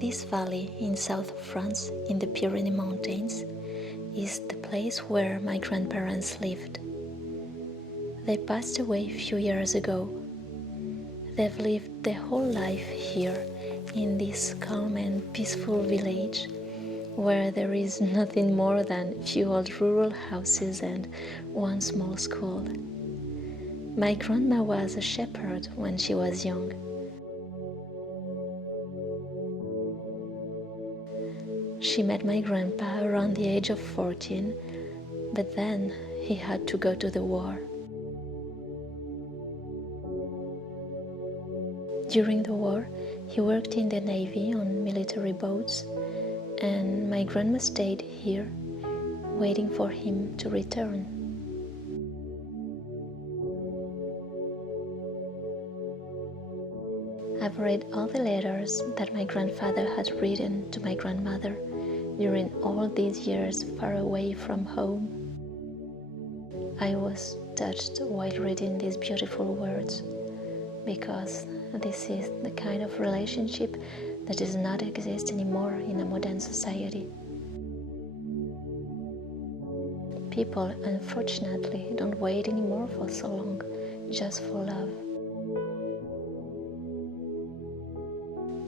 This valley in south of France, in the Pyrenees mountains, is the place where my grandparents lived. They passed away a few years ago. They've lived their whole life here, in this calm and peaceful village, where there is nothing more than few old rural houses and one small school. My grandma was a shepherd when she was young. She met my grandpa around the age of 14, but then he had to go to the war. During the war, he worked in the Navy on military boats, and my grandma stayed here, waiting for him to return. I've read all the letters that my grandfather had written to my grandmother during all these years far away from home. I was touched while reading these beautiful words, because this is the kind of relationship that does not exist anymore in a modern society. People, unfortunately, don't wait anymore for so long, just for love.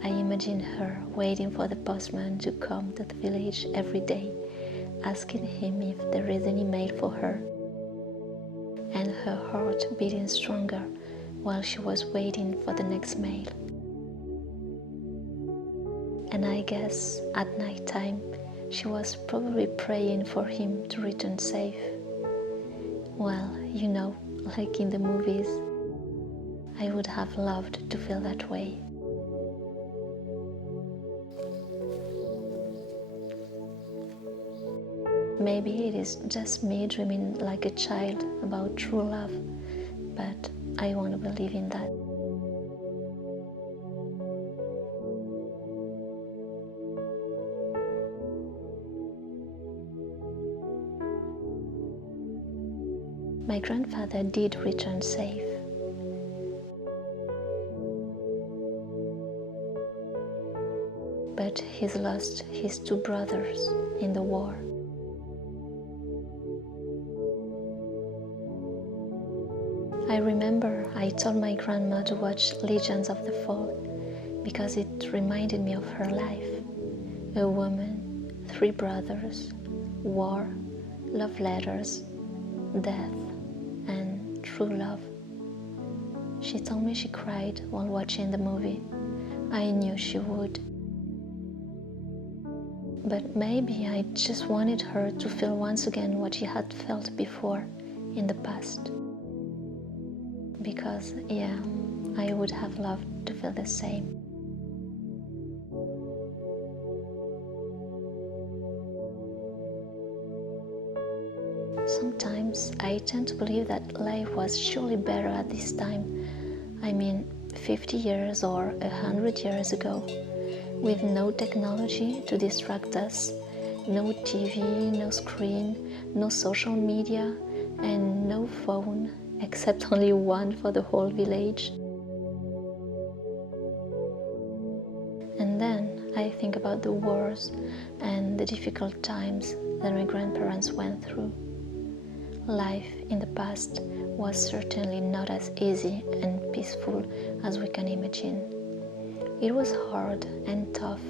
I imagine her waiting for the postman to come to the village every day, asking him if there is any mail for her, and her heart beating stronger while she was waiting for the next mail. And I guess at night time she was probably praying for him to return safe. Well, you know, like in the movies, I would have loved to feel that way. Maybe it is just me dreaming like a child about true love, but I want to believe in that. My grandfather did return safe. But he's lost his two brothers in the war. I remember I told my grandma to watch Legends of the Fall because it reminded me of her life. A woman, 3 brothers, war, love letters, death, and true love. She told me she cried while watching the movie. I knew she would. But maybe I just wanted her to feel once again what she had felt before in the past. Because, yeah, I would have loved to feel the same. Sometimes I tend to believe that life was surely better at this time. I mean, 50 years or 100 years ago, with no technology to distract us, no TV, no screen, no social media, and no phone, except only one for the whole village. And then I think about the wars and the difficult times that my grandparents went through. Life in the past was certainly not as easy and peaceful as we can imagine. It was hard and tough.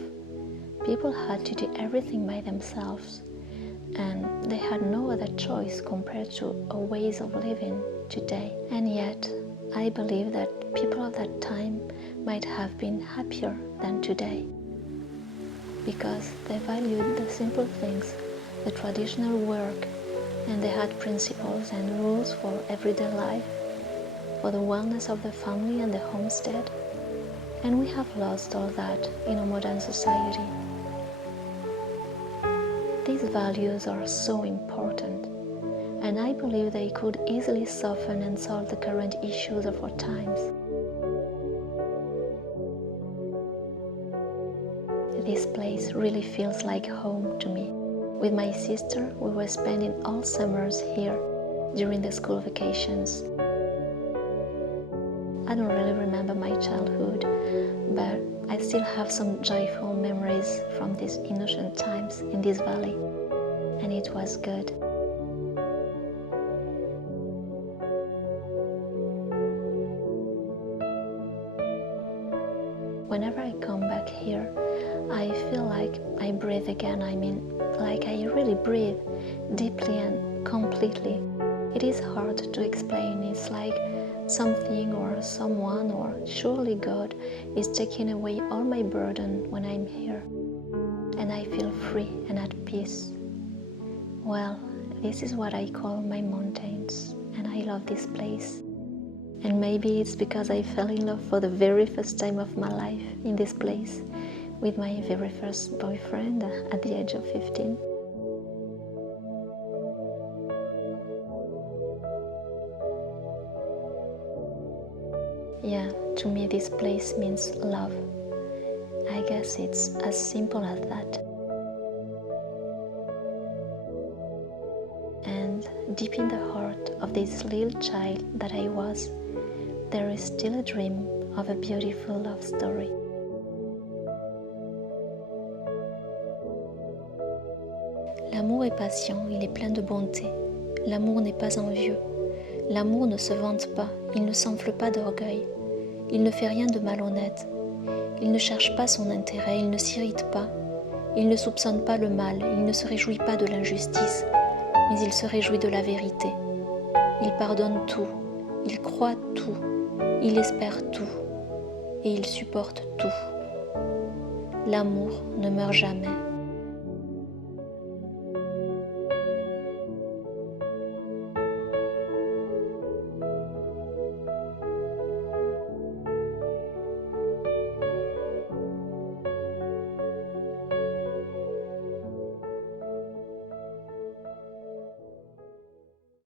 People had to do everything by themselves, and they had no other choice compared to our ways of living today. And yet, I believe that people of that time might have been happier than today, because they valued the simple things, the traditional work, and they had principles and rules for everyday life, for the wellness of the family and the homestead. And we have lost all that in a modern society. These values are so important, and I believe they could easily soften and solve the current issues of our times. This place really feels like home to me. With my sister, we were spending all summers here during the school vacations. I don't really remember my childhood, but I still have some joyful memories from these innocent times in this valley, and it was good. Whenever I come back here, I feel like I breathe again. Like I really breathe deeply and completely. It is hard to explain. It's like something or someone or surely God is taking away all my burden when I'm here. And I feel free and at peace. Well, this is what I call my mountains, and I love this place. And maybe it's because I fell in love for the very first time of my life in this place with my very first boyfriend at the age of 15. Yeah, to me this place means love. I guess it's as simple as that. And deep in the heart of this little child that I was, there is still a dream of a beautiful love story. L'amour est patient, il est plein de bonté. L'amour n'est pas envieux. L'amour ne se vante pas, il ne s'enfle pas d'orgueil. Il ne fait rien de malhonnête. Il ne cherche pas son intérêt, il ne s'irrite pas. Il ne soupçonne pas le mal, il ne se réjouit pas de l'injustice, mais il se réjouit de la vérité. Il pardonne tout, il croit tout, il espère tout, et il supporte tout. L'amour ne meurt jamais.